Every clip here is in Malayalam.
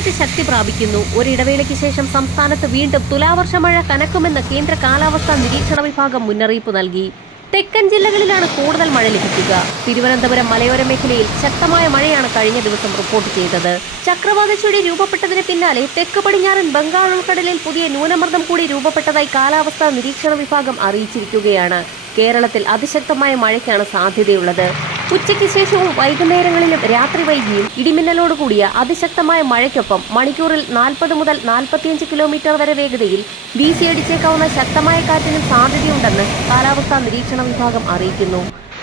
ചുഴലിക്കാറ്റ് ശക്തി പ്രാപിക്കുന്നു. ഒരിടവേളയ്ക്ക് ശേഷം സംസ്ഥാനത്ത് വീണ്ടും തുലാവർഷ മഴ കനക്കുമെന്ന് കേന്ദ്ര കാലാവസ്ഥാ നിരീക്ഷണ വിഭാഗം മുന്നറിയിപ്പ് നൽകി. തെക്കൻ ജില്ലകളിലാണ് കൂടുതൽ മഴ ലഭിക്കുക. തിരുവനന്തപുരം മലയോര മേഖലയിൽ ശക്തമായ മഴയാണ് കഴിഞ്ഞ ദിവസം റിപ്പോർട്ട് ചെയ്തത്. ചക്രവാത ചുഴി രൂപപ്പെട്ടതിന് പിന്നാലെ തെക്ക് പടിഞ്ഞാറൻ ബംഗാൾ ഉൾക്കടലിൽ പുതിയ ന്യൂനമർദ്ദം കൂടി രൂപപ്പെട്ടതായി കാലാവസ്ഥാ നിരീക്ഷണ വിഭാഗം അറിയിച്ചിരിക്കുകയാണ്. കേരളത്തിൽ അതിശക്തമായ മഴയ്ക്കാണ് സാധ്യതയുള്ളത്. ഉച്ചയ്ക്ക് ശേഷവും വൈകുന്നേരങ്ങളിലും രാത്രി വൈകിയും ഇടിമിന്നലോടുകൂടിയ അതിശക്തമായ മഴയ്ക്കൊപ്പം മണിക്കൂറിൽ 40 മുതൽ 45 കിലോമീറ്റർ വരെ വേഗതയിൽ വീശിയടിച്ചേക്കാവുന്ന ശക്തമായ കാറ്റിനും സാധ്യതയുണ്ടെന്ന് കാലാവസ്ഥാ നിരീക്ഷണ വിഭാഗം അറിയിക്കുന്നു.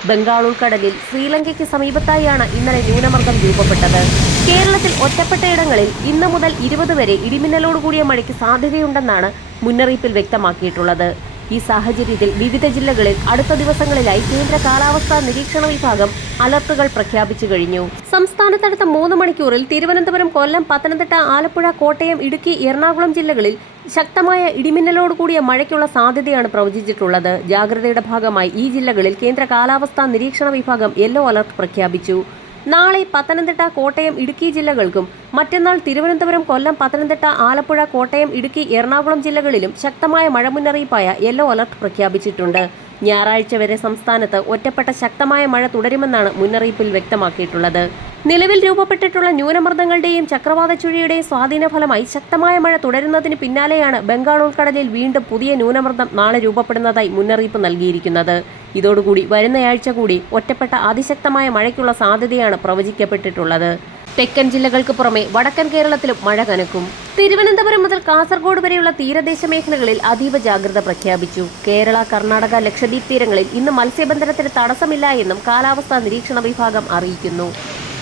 ബംഗാൾ ഉൾക്കടലിൽ ശ്രീലങ്കയ്ക്ക് സമീപത്തായാണ് ഇന്നലെ ന്യൂനമർദ്ദം രൂപപ്പെട്ടത്. കേരളത്തിൽ ഒറ്റപ്പെട്ട ഇടങ്ങളിൽ ഇന്ന് മുതൽ 20 വരെ ഇടിമിന്നലോടുകൂടിയ മഴയ്ക്ക് സാധ്യതയുണ്ടെന്നാണ് മുന്നറിയിപ്പിൽ വ്യക്തമാക്കിയിട്ടുള്ളത്. ഈ സാഹചര്യത്തിൽ വിവിധ ജില്ലകളിൽ അടുത്ത ദിവസങ്ങളിലായി കേന്ദ്ര കാലാവസ്ഥാ നിരീക്ഷണ വിഭാഗം അലർട്ടുകൾ പ്രഖ്യാപിച്ചു കഴിഞ്ഞു. സംസ്ഥാനത്തടുത്ത 3 മണിക്കൂറിൽ തിരുവനന്തപുരം, കൊല്ലം, പത്തനംതിട്ട, ആലപ്പുഴ, കോട്ടയം, ഇടുക്കി, എറണാകുളം ജില്ലകളിൽ ശക്തമായ ഇടിമിന്നലോടുകൂടിയ മഴയ്ക്കുള്ള സാധ്യതയാണ് പ്രവചിച്ചിട്ടുള്ളത്. ജാഗ്രതയുടെ ഭാഗമായി ഈ ജില്ലകളിൽ കേന്ദ്ര കാലാവസ്ഥാ നിരീക്ഷണ വിഭാഗം യെല്ലോ അലർട്ട് പ്രഖ്യാപിച്ചു. നാളെ പത്തനംതിട്ട, കോട്ടയം, ഇടുക്കി ജില്ലകൾക്കും മറ്റന്നാൾ തിരുവനന്തപുരം, കൊല്ലം, പത്തനംതിട്ട, ആലപ്പുഴ, കോട്ടയം, ഇടുക്കി, എറണാകുളം ജില്ലകളിലും ശക്തമായ മഴ മുന്നറിയിപ്പായ യെല്ലോ അലർട്ട് പ്രഖ്യാപിച്ചിട്ടുണ്ട്. ഞായറാഴ്ച വരെ സംസ്ഥാനത്ത് ഒറ്റപ്പെട്ട ശക്തമായ മഴ തുടരുമെന്നാണ് മുന്നറിയിപ്പിൽ വ്യക്തമാക്കിയിട്ടുള്ളത്. നിലവിൽ രൂപപ്പെട്ടിട്ടുള്ള ന്യൂനമർദ്ദങ്ങളുടെയും ചക്രവാത ചുഴിയുടെയും സ്വാധീന ഫലമായി ശക്തമായ മഴ തുടരുന്നതിന് പിന്നാലെയാണ് ബംഗാൾ ഉൾക്കടലിൽ വീണ്ടും പുതിയ ന്യൂനമർദ്ദം നാളെ രൂപപ്പെടുന്നതായി മുന്നറിയിപ്പ് നൽകിയിരിക്കുന്നത്. ഇതോടുകൂടി വരുന്നയാഴ്ച കൂടി ഒറ്റപ്പെട്ട അതിശക്തമായ മഴയ്ക്കുള്ള സാധ്യതയാണ് പ്രവചിക്കപ്പെട്ടിട്ടുള്ളത്. തെക്കൻ ജില്ലകൾക്ക് പുറമെ വടക്കൻ കേരളത്തിലും മഴ കനക്കും. തിരുവനന്തപുരം മുതൽ കാസർഗോഡ് വരെയുള്ള തീരദേശ മേഖലകളിൽ അതീവ ജാഗ്രത പ്രഖ്യാപിച്ചു. കേരള, കർണാടക, ലക്ഷദ്വീപ് തീരങ്ങളിൽ ഇന്ന് മത്സ്യബന്ധനത്തിന് തടസ്സമില്ല എന്നും കാലാവസ്ഥാ നിരീക്ഷണ വിഭാഗം അറിയിക്കുന്നു.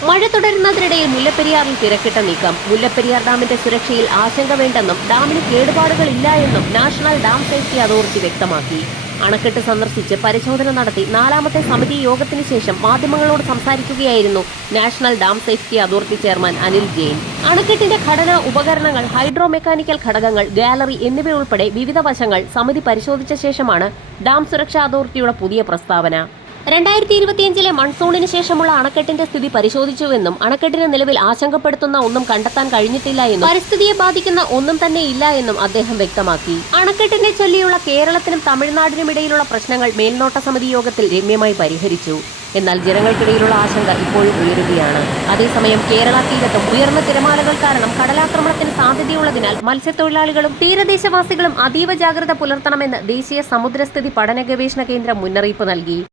മഴ തുടരുന്നതിനിടയിൽ മുല്ലപ്പെരിയാറിൽ തിരക്കിട്ട നീക്കം. മുല്ലപ്പെരിയാർ ഡാമിന്റെ സുരക്ഷയിൽ ആശങ്ക വേണ്ടെന്നും ഡാമിന് കേടുപാടുകൾ ഇല്ല എന്നും നാഷണൽ ഡാം സേഫ്റ്റി അതോറിറ്റി വ്യക്തമാക്കി. അണക്കെട്ട് സന്ദർശിച്ച് പരിശോധന നടത്തി 4ാമത്തെ സമിതി യോഗത്തിന് ശേഷം മാധ്യമങ്ങളോട് സംസാരിക്കുകയായിരുന്നു national dam safety authority chairman Anil Jain. അണക്കെട്ടിന്റെ ഘടന, ഉപകരണങ്ങൾ, ഹൈഡ്രോ മെക്കാനിക്കൽ ഘടകങ്ങൾ, ഗാലറി എന്നിവയുൾപ്പെടെ വിവിധ വശങ്ങൾ സമിതി പരിശോധിച്ച ശേഷമാണ് ഡാം സുരക്ഷാ അതോറിറ്റിയുടെ പുതിയ പ്രസ്താവന. 2025 മൺസൂണിന് ശേഷമുള്ള അണക്കെട്ടിന്റെ സ്ഥിതി പരിശോധിച്ചുവെന്നും അണക്കെട്ടിന് നിലവിൽ ആശങ്കപ്പെടുത്തുന്ന ഒന്നും കണ്ടെത്താൻ കഴിഞ്ഞിട്ടില്ല എന്നും പരിസ്ഥിതിയെ ബാധിക്കുന്ന ഒന്നും തന്നെ ഇല്ല എന്നും അദ്ദേഹം വ്യക്തമാക്കി. അണക്കെട്ടിനെ ചൊല്ലിയുള്ള കേരളത്തിനും തമിഴ്നാടിനും ഇടയിലുള്ള പ്രശ്നങ്ങൾ മേൽനോട്ട സമിതി യോഗത്തിൽ രമ്യമായി പരിഹരിച്ചു. എന്നാൽ ജനങ്ങൾക്കിടയിലുള്ള ആശങ്ക ഇപ്പോഴും ഉയരുകയാണ്. അതേസമയം കേരള തീരത്തും ഉയർന്ന തിരമാലകൾ കാരണം കടലാക്രമണത്തിന് സാധ്യതയുള്ളതിനാൽ മത്സ്യത്തൊഴിലാളികളും തീരദേശവാസികളും അതീവ ജാഗ്രത പുലർത്തണമെന്ന് ദേശീയ സമുദ്രസ്ഥിതി പഠന ഗവേഷണ കേന്ദ്രം മുന്നറിയിപ്പ് നൽകി.